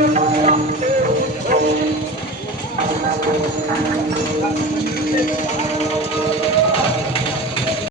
Thank you.